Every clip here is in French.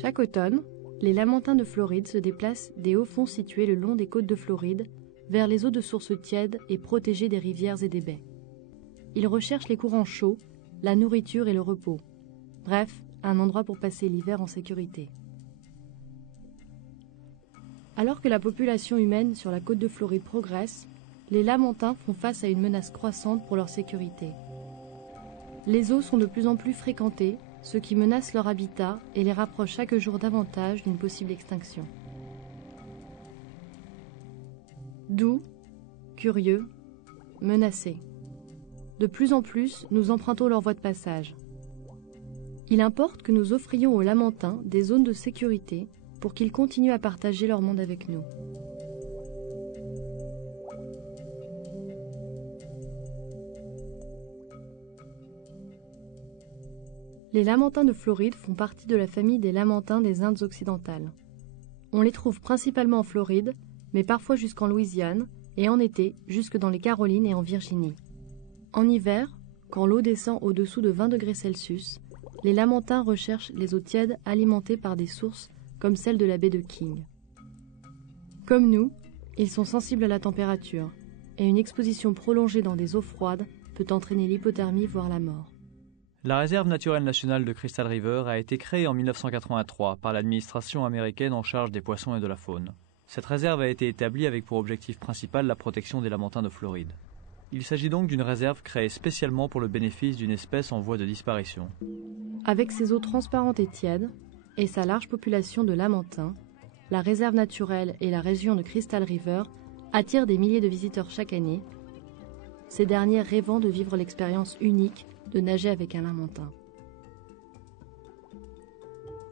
Chaque automne, les lamantins de Floride se déplacent des hauts fonds situés le long des côtes de Floride vers les eaux de sources tièdes et protégées des rivières et des baies. Ils recherchent les courants chauds, la nourriture et le repos. Bref, un endroit pour passer l'hiver en sécurité. Alors que la population humaine sur la côte de Floride progresse, les lamantins font face à une menace croissante pour leur sécurité. Les eaux sont de plus en plus fréquentées, ce qui menace leur habitat et les rapproche chaque jour davantage d'une possible extinction. Doux, curieux, menacés. De plus en plus, nous empruntons leur voie de passage. Il importe que nous offrions aux lamantins des zones de sécurité pour qu'ils continuent à partager leur monde avec nous. Les lamantins de Floride font partie de la famille des lamantins des Indes occidentales. On les trouve principalement en Floride, mais parfois jusqu'en Louisiane, et en été jusque dans les Carolines et en Virginie. En hiver, quand l'eau descend au-dessous de 20 degrés Celsius, les lamantins recherchent les eaux tièdes alimentées par des sources comme celle de la baie de King. Comme nous, ils sont sensibles à la température, et une exposition prolongée dans des eaux froides peut entraîner l'hypothermie, voire la mort. La réserve naturelle nationale de Crystal River a été créée en 1983 par l'administration américaine en charge des poissons et de la faune. Cette réserve a été établie avec pour objectif principal la protection des lamantins de Floride. Il s'agit donc d'une réserve créée spécialement pour le bénéfice d'une espèce en voie de disparition. Avec ses eaux transparentes et tièdes, et sa large population de lamantins, la réserve naturelle et la région de Crystal River attirent des milliers de visiteurs chaque année, ces derniers rêvant de vivre l'expérience unique de nager avec un lamantin.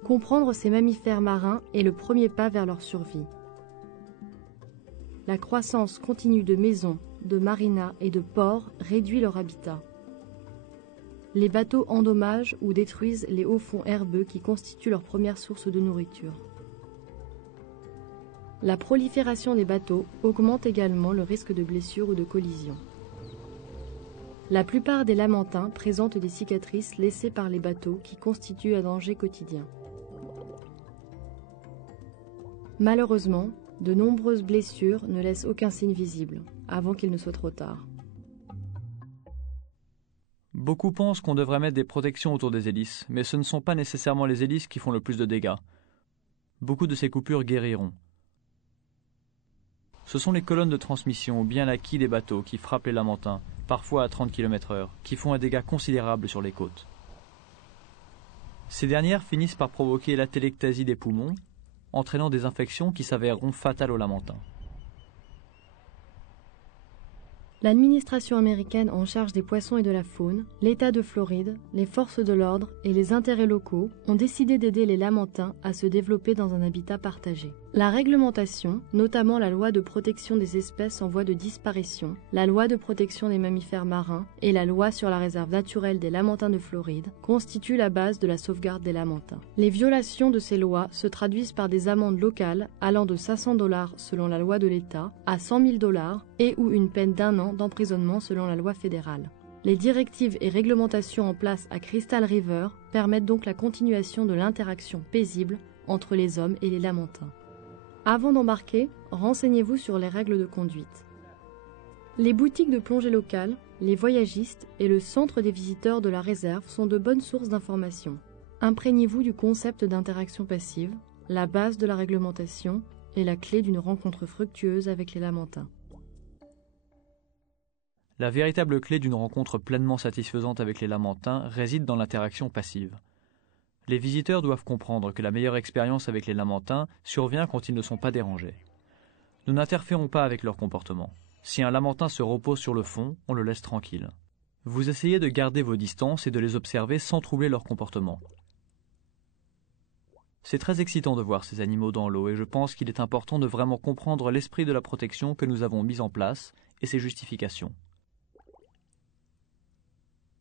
Comprendre ces mammifères marins est le premier pas vers leur survie. La croissance continue de maisons, de marinas et de ports réduit leur habitat. Les bateaux endommagent ou détruisent les hauts fonds herbeux qui constituent leur première source de nourriture. La prolifération des bateaux augmente également le risque de blessures ou de collisions. La plupart des lamantins présentent des cicatrices laissées par les bateaux qui constituent un danger quotidien. Malheureusement, de nombreuses blessures ne laissent aucun signe visible, avant qu'il ne soit trop tard. Beaucoup pensent qu'on devrait mettre des protections autour des hélices, mais ce ne sont pas nécessairement les hélices qui font le plus de dégâts. Beaucoup de ces coupures guériront. Ce sont les colonnes de transmission ou bien l'acquis des bateaux qui frappent les lamantins, parfois à 30 km/h, qui font un dégât considérable sur les côtes. Ces dernières finissent par provoquer l'atelectasie des poumons, entraînant des infections qui s'avéreront fatales aux lamantins. L'administration américaine en charge des poissons et de la faune, l'État de Floride, les forces de l'ordre et les intérêts locaux ont décidé d'aider les lamantins à se développer dans un habitat partagé. La réglementation, notamment la loi de protection des espèces en voie de disparition, la loi de protection des mammifères marins et la loi sur la réserve naturelle des lamantins de Floride, constituent la base de la sauvegarde des lamantins. Les violations de ces lois se traduisent par des amendes locales allant de $500 selon la loi de l'État à $100 000 et ou une peine d'1 an d'emprisonnement selon la loi fédérale. Les directives et réglementations en place à Crystal River permettent donc la continuation de l'interaction paisible entre les hommes et les lamantins. Avant d'embarquer, renseignez-vous sur les règles de conduite. Les boutiques de plongée locales, les voyagistes et le centre des visiteurs de la réserve sont de bonnes sources d'informations. Imprégnez-vous du concept d'interaction passive, la base de la réglementation et la clé d'une rencontre fructueuse avec les lamantins. La véritable clé d'une rencontre pleinement satisfaisante avec les lamantins réside dans l'interaction passive. Les visiteurs doivent comprendre que la meilleure expérience avec les lamantins survient quand ils ne sont pas dérangés. Nous n'interférons pas avec leur comportement. Si un lamantin se repose sur le fond, on le laisse tranquille. Vous essayez de garder vos distances et de les observer sans troubler leur comportement. C'est très excitant de voir ces animaux dans l'eau et je pense qu'il est important de vraiment comprendre l'esprit de la protection que nous avons mis en place et ses justifications.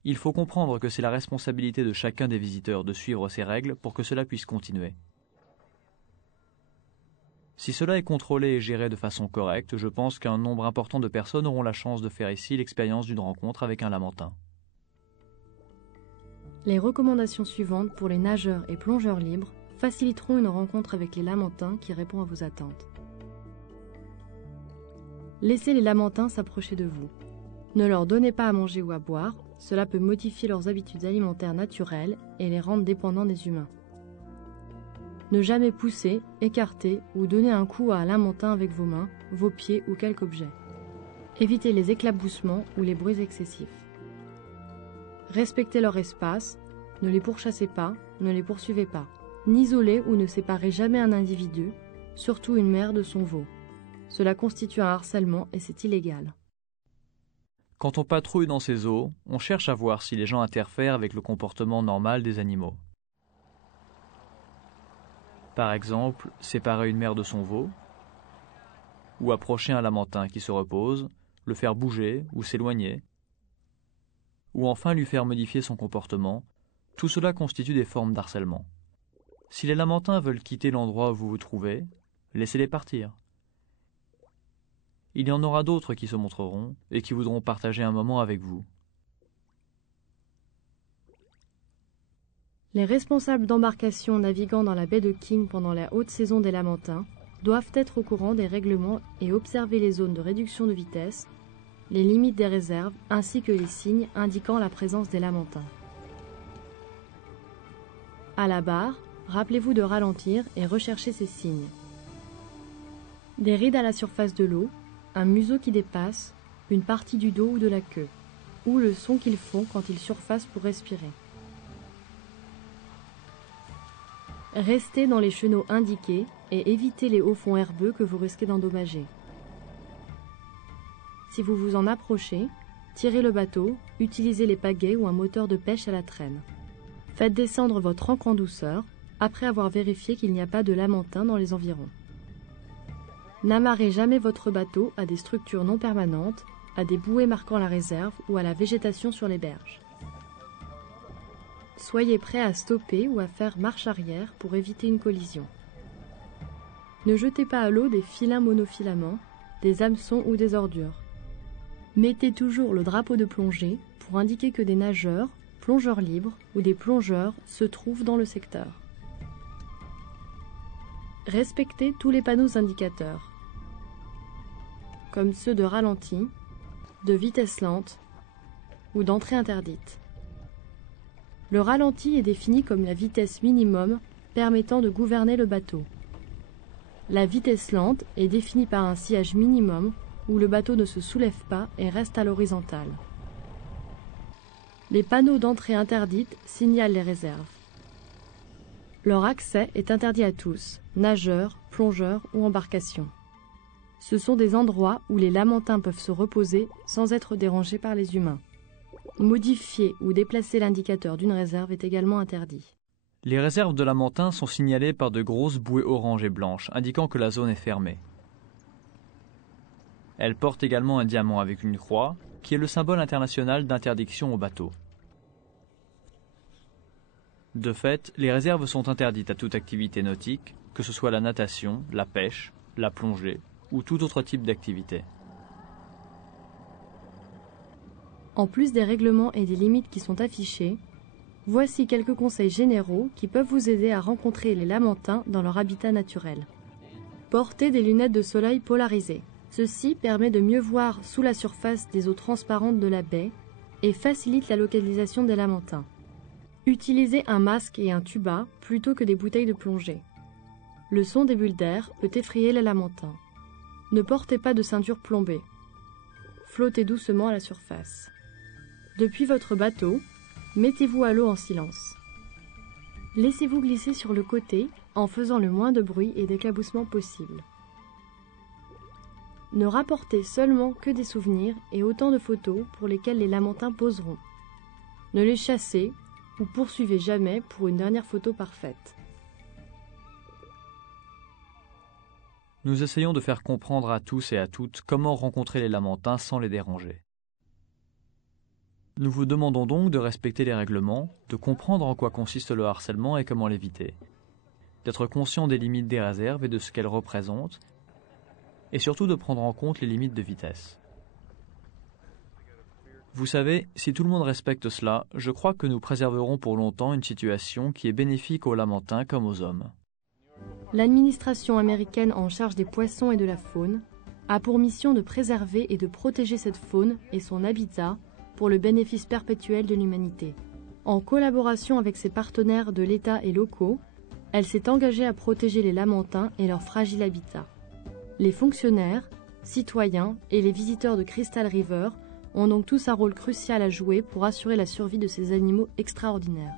Il faut comprendre que c'est la responsabilité de chacun des visiteurs de suivre ces règles pour que cela puisse continuer. Si cela est contrôlé et géré de façon correcte, je pense qu'un nombre important de personnes auront la chance de faire ici l'expérience d'une rencontre avec un lamantin. Les recommandations suivantes pour les nageurs et plongeurs libres faciliteront une rencontre avec les lamantins qui répond à vos attentes. Laissez les lamantins s'approcher de vous. Ne leur donnez pas à manger ou à boire, cela peut modifier leurs habitudes alimentaires naturelles et les rendre dépendants des humains. Ne jamais pousser, écarter ou donner un coup à un lamentin avec vos mains, vos pieds ou quelque objet. Évitez les éclaboussements ou les bruits excessifs. Respectez leur espace, ne les pourchassez pas, ne les poursuivez pas. N'isolez ou ne séparez jamais un individu, surtout une mère de son veau. Cela constitue un harcèlement et c'est illégal. Quand on patrouille dans ces eaux, on cherche à voir si les gens interfèrent avec le comportement normal des animaux. Par exemple, séparer une mère de son veau, ou approcher un lamentin qui se repose, le faire bouger ou s'éloigner, ou enfin lui faire modifier son comportement, tout cela constitue des formes d'harcèlement. Si les lamantins veulent quitter l'endroit où vous vous trouvez, laissez-les partir. Il y en aura d'autres qui se montreront et qui voudront partager un moment avec vous. Les responsables d'embarcations naviguant dans la baie de King pendant la haute saison des lamantins doivent être au courant des règlements et observer les zones de réduction de vitesse, les limites des réserves ainsi que les signes indiquant la présence des lamantins. À la barre, rappelez-vous de ralentir et rechercher ces signes. Des rides à la surface de l'eau, un museau qui dépasse, une partie du dos ou de la queue, ou le son qu'ils font quand ils surfacent pour respirer. Restez dans les chenaux indiqués et évitez les hauts fonds herbeux que vous risquez d'endommager. Si vous vous en approchez, tirez le bateau, utilisez les pagaies ou un moteur de pêche à la traîne. Faites descendre votre ancre en douceur, après avoir vérifié qu'il n'y a pas de lamantins dans les environs. N'amarrez jamais votre bateau à des structures non permanentes, à des bouées marquant la réserve ou à la végétation sur les berges. Soyez prêt à stopper ou à faire marche arrière pour éviter une collision. Ne jetez pas à l'eau des filins monofilaments, des hameçons ou des ordures. Mettez toujours le drapeau de plongée pour indiquer que des nageurs, plongeurs libres ou des plongeurs se trouvent dans le secteur. Respectez tous les panneaux indicateurs, comme ceux de ralenti, de vitesse lente ou d'entrée interdite. Le ralenti est défini comme la vitesse minimum permettant de gouverner le bateau. La vitesse lente est définie par un sillage minimum où le bateau ne se soulève pas et reste à l'horizontale. Les panneaux d'entrée interdite signalent les réserves. Leur accès est interdit à tous, nageurs, plongeurs ou embarcations. Ce sont des endroits où les lamantins peuvent se reposer sans être dérangés par les humains. Modifier ou déplacer l'indicateur d'une réserve est également interdit. Les réserves de lamantins sont signalées par de grosses bouées orange et blanches, indiquant que la zone est fermée. Elles portent également un diamant avec une croix, qui est le symbole international d'interdiction aux bateaux. De fait, les réserves sont interdites à toute activité nautique, que ce soit la natation, la pêche, la plongée ou tout autre type d'activité. En plus des règlements et des limites qui sont affichés, voici quelques conseils généraux qui peuvent vous aider à rencontrer les lamantins dans leur habitat naturel. Portez des lunettes de soleil polarisées. Ceci permet de mieux voir sous la surface des eaux transparentes de la baie et facilite la localisation des lamantins. Utilisez un masque et un tuba plutôt que des bouteilles de plongée. Le son des bulles d'air peut effrayer les lamantins. Ne portez pas de ceinture plombée. Flottez doucement à la surface. Depuis votre bateau, mettez-vous à l'eau en silence. Laissez-vous glisser sur le côté en faisant le moins de bruit et d'éclaboussement possible. Ne rapportez seulement que des souvenirs et autant de photos pour lesquelles les lamantins poseront. Ne les chassez ou poursuivez jamais pour une dernière photo parfaite. Nous essayons de faire comprendre à tous et à toutes comment rencontrer les lamantins sans les déranger. Nous vous demandons donc de respecter les règlements, de comprendre en quoi consiste le harcèlement et comment l'éviter, d'être conscient des limites des réserves et de ce qu'elles représentent, et surtout de prendre en compte les limites de vitesse. Vous savez, si tout le monde respecte cela, je crois que nous préserverons pour longtemps une situation qui est bénéfique aux lamantins comme aux hommes. L'administration américaine en charge des poissons et de la faune a pour mission de préserver et de protéger cette faune et son habitat pour le bénéfice perpétuel de l'humanité. En collaboration avec ses partenaires de l'État et locaux, elle s'est engagée à protéger les lamantins et leur fragile habitat. Les fonctionnaires, citoyens et les visiteurs de Crystal River ont donc tous un rôle crucial à jouer pour assurer la survie de ces animaux extraordinaires.